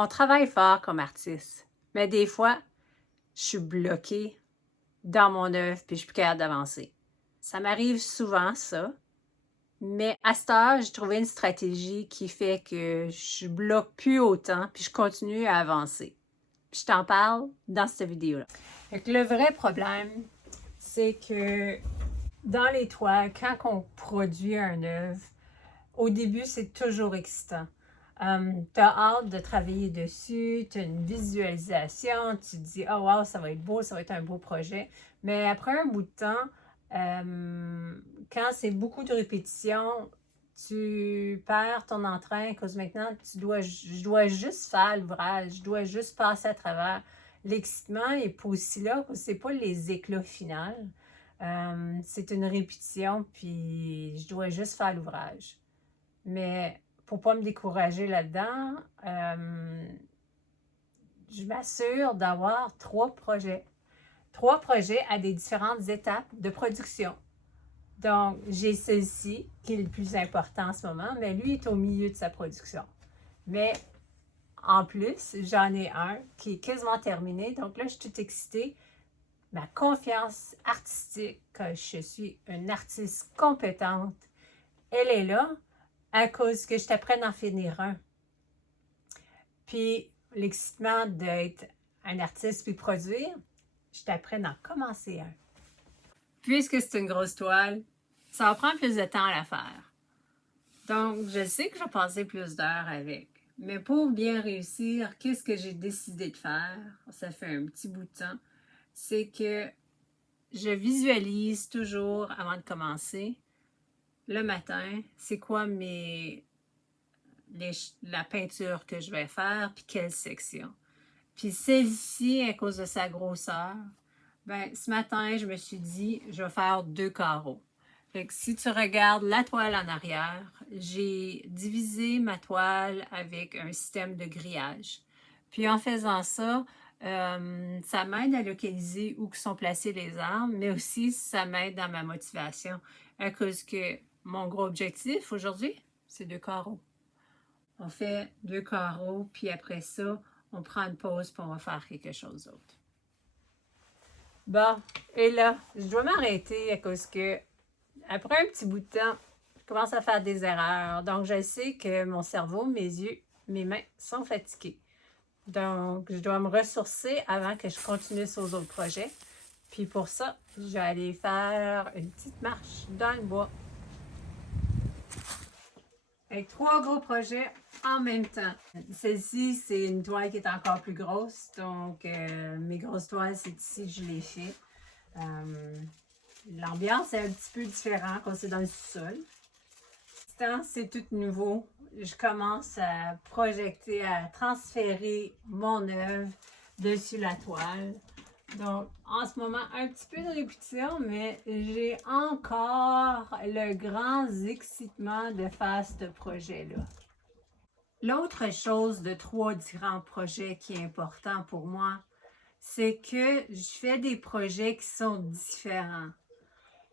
On travaille fort comme artiste, mais des fois, je suis bloquée dans mon œuvre puis je suis plus capable d'avancer. Ça m'arrive souvent, ça, mais à cette heure, j'ai trouvé une stratégie qui fait que je bloque plus autant puis je continue à avancer. Puis je t'en parle dans cette vidéo-là. Fait que le vrai problème, c'est que dans les toiles, quand on produit un œuvre, au début, c'est toujours excitant. Tu as hâte de travailler dessus, tu as une visualisation, tu te dis « Oh wow, ça va être beau, ça va être un beau projet ». Mais après un bout de temps, quand c'est beaucoup de répétitions, tu perds ton entrain parce que maintenant, je dois juste faire l'ouvrage, je dois juste passer à travers. L'excitement n'est pas aussi là, c'est pas les éclats finaux. C'est une répétition, puis je dois juste faire l'ouvrage. Mais pour ne pas me décourager là-dedans, je m'assure d'avoir 3 projets. 3 projets à des différentes étapes de production. Donc, j'ai celle-ci, qui est le plus important en ce moment, mais lui est au milieu de sa production. Mais en plus, j'en ai un qui est quasiment terminé. Donc là, je suis toute excitée. Ma confiance artistique, que je suis une artiste compétente, elle est là à cause que je t'apprenne à en finir un. Puis l'excitement d'être un artiste puis produire, je t'apprenne à en commencer un. Puisque c'est une grosse toile, ça va prendre plus de temps à la faire. Donc, je sais que je vais passer plus d'heures avec. Mais pour bien réussir, qu'est-ce que j'ai décidé de faire? Ça fait un petit bout de temps. C'est que je visualise toujours avant de commencer, le matin, c'est quoi la peinture que je vais faire, puis quelle section. Puis celle-ci, à cause de sa grosseur, ben, ce matin, je me suis dit, je vais faire 2 carreaux. Fait que si tu regardes la toile en arrière, j'ai divisé ma toile avec un système de grillage. Puis en faisant ça, ça m'aide à localiser où sont placées les arbres, mais aussi ça m'aide dans ma motivation. À cause que mon gros objectif aujourd'hui, c'est 2 carreaux. On fait 2 carreaux, puis après ça, on prend une pause puis on va faire quelque chose d'autre. Bon, et là, je dois m'arrêter à cause que, après un petit bout de temps, je commence à faire des erreurs. Donc, je sais que mon cerveau, mes yeux, mes mains sont fatigués. Donc, je dois me ressourcer avant que je continue sur les autres projets. Puis pour ça, je vais aller faire une petite marche dans le bois. Avec 3 gros projets en même temps. Celle-ci, c'est une toile qui est encore plus grosse. Donc, mes grosses toiles, c'est ici que je les fais. L'ambiance est un petit peu différente quand c'est dans le sous-sol. C'est tout nouveau. Je commence à projeter, à transférer mon œuvre dessus la toile. Donc, en ce moment, un petit peu de répétition, mais j'ai encore le grand excitement de faire ce projet-là. L'autre chose de 3 différents projets qui est important pour moi, c'est que je fais des projets qui sont différents.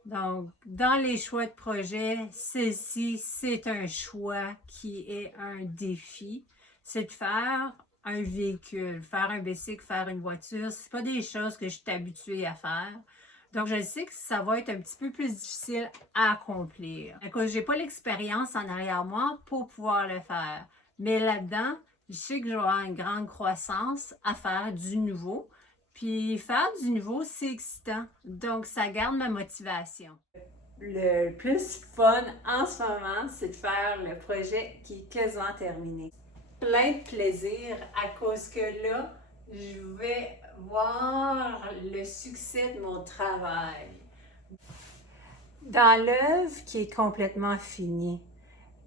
Donc, dans les choix de projet, celle-ci, c'est un choix qui est un défi. C'est de faire un véhicule, faire un bicycle, faire une voiture. Ce pas des choses que je suis habituée à faire. Donc, je sais que ça va être un petit peu plus difficile à accomplir. À cause, je n'ai pas l'expérience en arrière moi pour pouvoir le faire. Mais là-dedans, je sais que je vais avoir une grande croissance à faire du nouveau. Puis faire du nouveau, c'est excitant. Donc, ça garde ma motivation. Le plus fun en ce moment, c'est de faire le projet qui est quasiment terminé. Plein de plaisir à cause que là, je vais voir le succès de mon travail. Dans l'œuvre qui est complètement finie,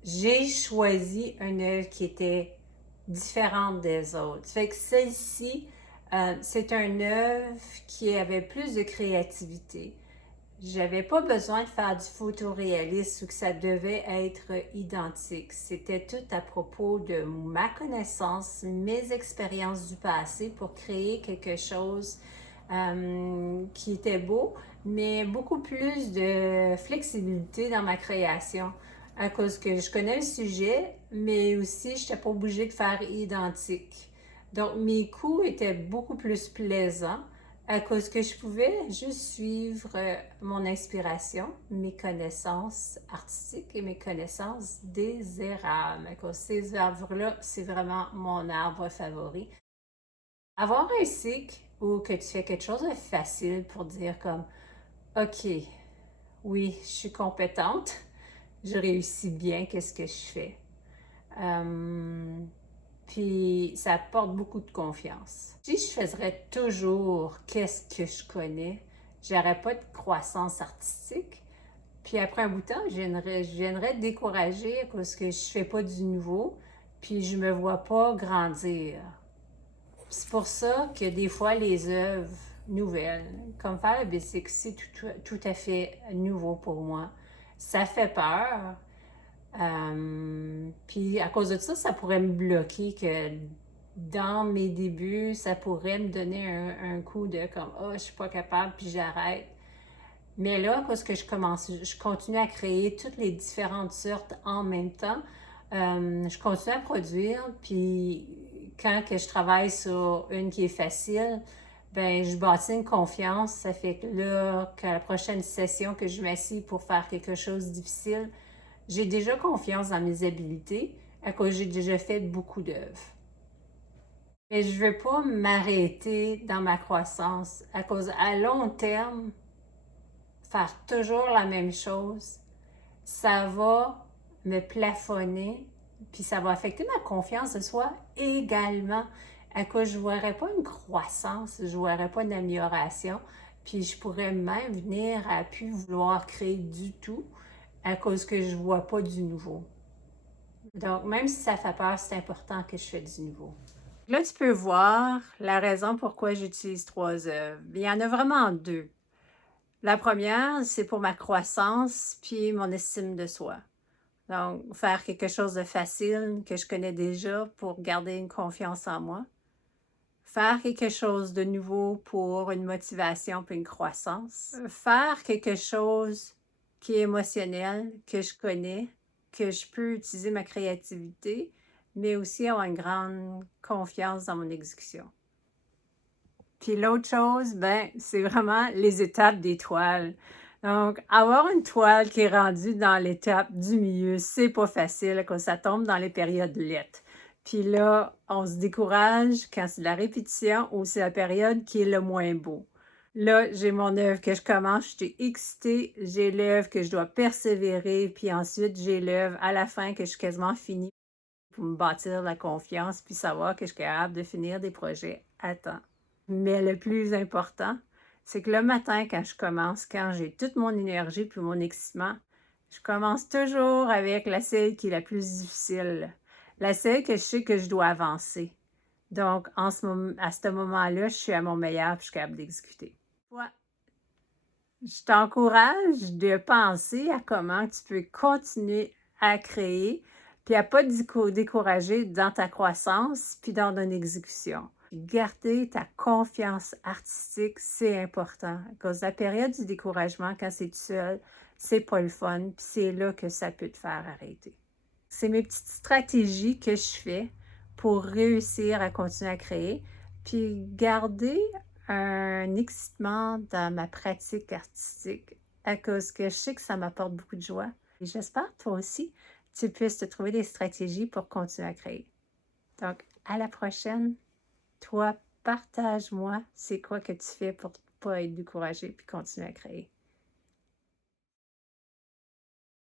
j'ai choisi une œuvre qui était différente des autres. Ça fait que celle-ci, c'est une œuvre qui avait plus de créativité. J'avais pas besoin de faire du photoréalisme ou que ça devait être identique. C'était tout à propos de ma connaissance, mes expériences du passé pour créer quelque chose qui était beau, mais beaucoup plus de flexibilité dans ma création. à cause que je connais le sujet, mais aussi je n'étais pas obligée de faire identique. Donc mes coups étaient beaucoup plus plaisants à cause que je pouvais juste suivre mon inspiration, mes connaissances artistiques et mes connaissances des érables. À cause ces arbres-là, c'est vraiment mon arbre favori. Avoir un cycle où que tu fais quelque chose de facile pour dire comme, OK, oui, je suis compétente, je réussis bien qu'est-ce que je fais. Puis ça apporte beaucoup de confiance. Si je faisais toujours qu'est-ce que je connais, j'aurais pas de croissance artistique. Puis après un bout de temps, je viendrais décourager parce que je fais pas du nouveau, puis je me vois pas grandir. C'est pour ça que des fois, les œuvres nouvelles, comme faire le bicycle, c'est tout à fait nouveau pour moi. Ça fait peur. Puis à cause de ça, ça pourrait me bloquer que dans mes débuts, ça pourrait me donner un coup de comme oh, je suis pas capable, puis j'arrête. Mais là, parce que je continue à créer toutes les différentes sortes en même temps. Je continue à produire, puis quand que je travaille sur une qui est facile, ben je bâtis une confiance. Ça fait que là, que la prochaine session que je m'assieds pour faire quelque chose de difficile, j'ai déjà confiance dans mes habiletés à cause j'ai déjà fait beaucoup d'œuvres. Mais je ne veux pas m'arrêter dans ma croissance à cause à long terme, faire toujours la même chose, ça va me plafonner, puis ça va affecter ma confiance de soi également. À cause je ne verrai pas une croissance, je ne verrai pas une amélioration, puis je pourrais même venir à plus vouloir créer du tout à cause que je ne vois pas du nouveau. Donc, même si ça fait peur, c'est important que je fais du nouveau. Là, tu peux voir la raison pourquoi j'utilise 3 œuvres. Il y en a vraiment 2. La première, c'est pour ma croissance puis mon estime de soi. Donc, faire quelque chose de facile que je connais déjà pour garder une confiance en moi. Faire quelque chose de nouveau pour une motivation puis une croissance. Faire quelque chose qui est émotionnel, que je connais, que je peux utiliser ma créativité, mais aussi avoir une grande confiance dans mon exécution. Puis l'autre chose, ben, c'est vraiment les étapes des toiles. Donc, avoir une toile qui est rendue dans l'étape du milieu, c'est pas facile quand ça tombe dans les périodes lettres. Puis là, on se décourage quand c'est de la répétition ou c'est la période qui est le moins beau. Là, j'ai mon œuvre que je commence, je suis excitée, j'ai l'œuvre que je dois persévérer, puis ensuite j'ai l'œuvre à la fin que je suis quasiment finie pour me bâtir la confiance, puis savoir que je suis capable de finir des projets à temps. Mais le plus important, c'est que le matin, quand je commence, quand j'ai toute mon énergie puis mon excitement, je commence toujours avec la celle qui est la plus difficile, la celle que je sais que je dois avancer. Donc, à ce moment-là, je suis à mon meilleur puis je suis capable d'exécuter. Ouais. Je t'encourage de penser à comment tu peux continuer à créer puis à ne pas te décourager dans ta croissance puis dans ton exécution. Garder ta confiance artistique, c'est important. À cause de la période du découragement, quand c'est tout seul, c'est pas le fun, puis c'est là que ça peut te faire arrêter. C'est mes petites stratégies que je fais pour réussir à continuer à créer, puis garder un excitement dans ma pratique artistique à cause que je sais que ça m'apporte beaucoup de joie. Et j'espère, toi aussi, tu puisses te trouver des stratégies pour continuer à créer. Donc, à la prochaine! Toi, partage-moi c'est quoi que tu fais pour ne pas être découragé puis continuer à créer.